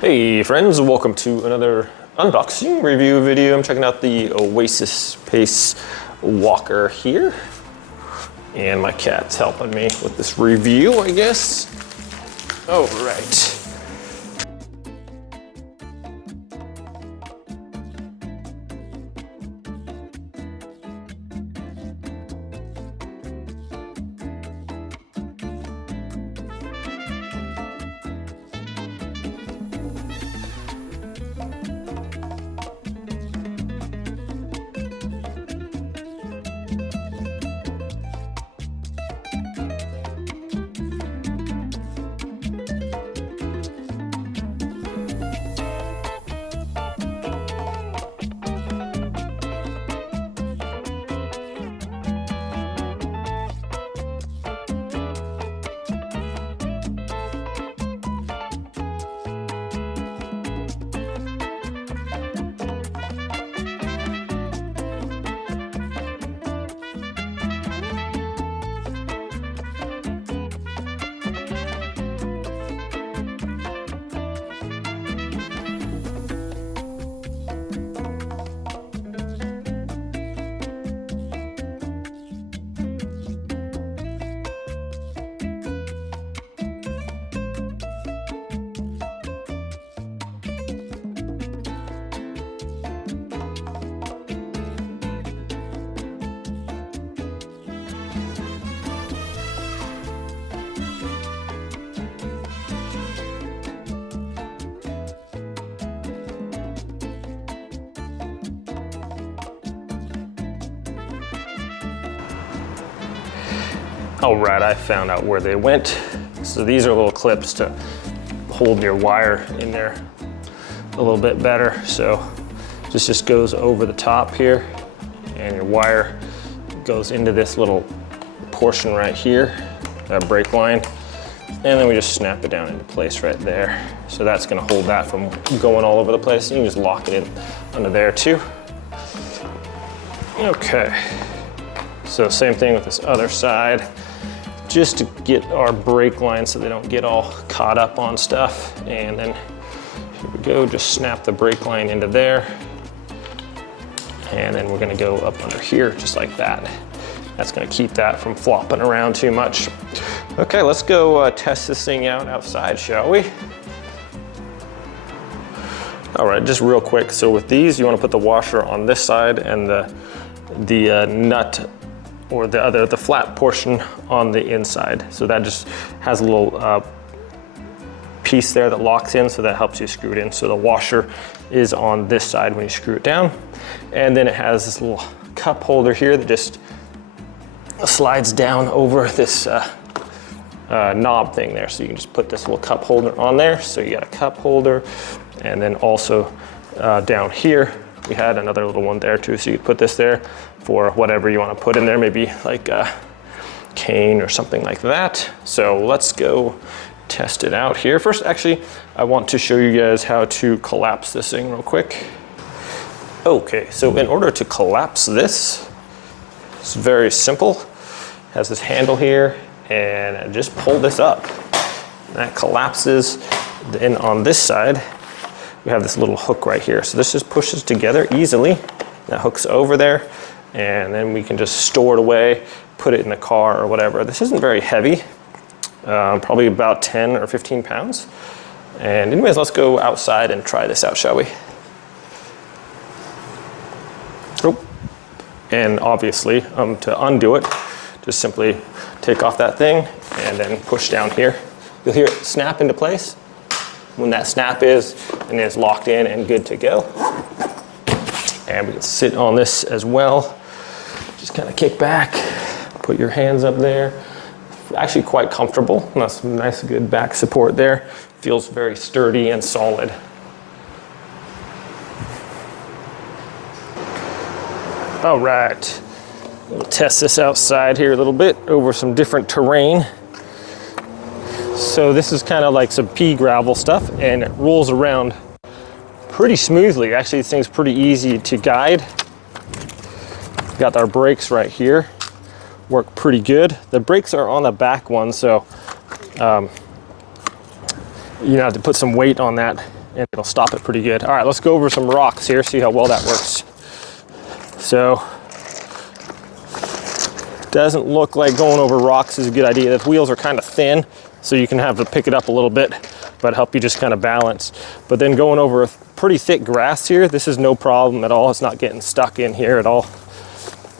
Hey friends, welcome to another unboxing review video. I'm checking out the OasisSpace walker here. And my cat's helping me with this review, I guess. All right. All right, I found out where they went. So these are little clips to hold your wire in there a little bit better. So this just goes over the top here and your wire goes into this little portion right here, that brake line. And then we just snap it down into place right there. So that's gonna hold that from going all over the place. You can just lock it in under there too. Okay, so same thing with this other side. Just to get our brake lines so they don't get all caught up on stuff. And then here we go, just snap the brake line into there. And then we're gonna go up under here just like that. That's gonna keep that from flopping around too much. Okay, let's go test this thing out outside, shall we? All right, just real quick. So with these, you wanna put the washer on this side and the nut or the flat portion on the inside. So that just has a little piece there that locks in, so that helps you screw it in. So the washer is on this side when you screw it down. And then it has this little cup holder here that just slides down over this knob thing there. So you can just put this little cup holder on there. So you got a cup holder, and then also down here, we had another little one there too, so you could put this there for whatever you want to put in there, maybe like a cane or something like that. So let's go test it out here. First, actually, I want to show you guys how to collapse this thing real quick. Okay, so in order to collapse this, it's very simple. It has this handle here, and I just pull this up. That collapses. Then on this side, we have this little hook right here. So this just pushes together easily. That hooks over there, and then we can just store it away, put it in the car or whatever. This isn't very heavy, probably about 10 or 15 pounds. And anyways, let's go outside and try this out, shall we? Oh. And obviously, to undo it, just simply take off that thing and then push down here. You'll hear it snap into place. When that snap is, and it's locked in and good to go. And we can sit on this as well. Just kind of kick back, put your hands up there. Actually quite comfortable. That's some nice good back support there. Feels very sturdy and solid. All right, we'll test this outside here a little bit over some different terrain. So this is kind of like some pea gravel stuff, and it rolls around pretty smoothly. Actually, this thing's pretty easy to guide. Got our brakes right here, work pretty good. The brakes are on the back one, so you have to put some weight on that and it'll stop it pretty good. All right, let's go over some rocks here, see how well that works. So, doesn't look like going over rocks is a good idea. The wheels are kind of thin, so you can have to pick it up a little bit, but help you just kind of balance. But then going over a pretty thick grass here, this is no problem at all. It's not getting stuck in here at all.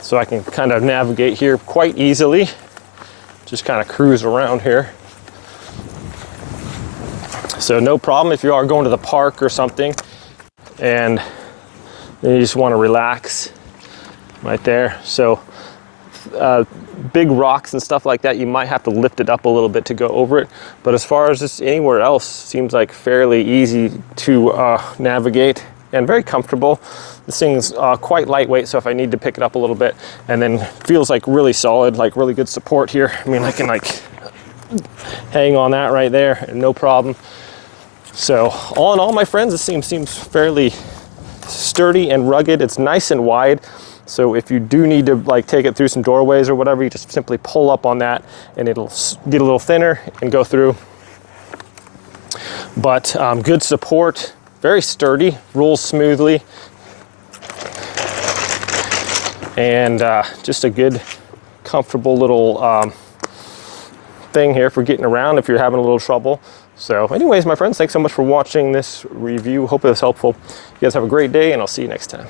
So I can kind of navigate here quite easily. Just kind of cruise around here. So no problem if you are going to the park or something and you just want to relax right there. So big rocks and stuff like that, you might have to lift it up a little bit to go over it. But as far as just anywhere else, seems like fairly easy to navigate and very comfortable. This thing's quite lightweight, so if I need to pick it up a little bit, and then feels like really solid, like really good support here. I mean, I can like hang on that right there and no problem. So all in all, my friends, this thing seems fairly sturdy and rugged. It's nice and wide. So if you do need to like take it through some doorways or whatever, you just simply pull up on that and it'll get a little thinner and go through. But good support, very sturdy, rolls smoothly. And just a good, comfortable little thing here for getting around if you're having a little trouble. So anyways, my friends, thanks so much for watching this review. Hope it was helpful. You guys have a great day, and I'll see you next time.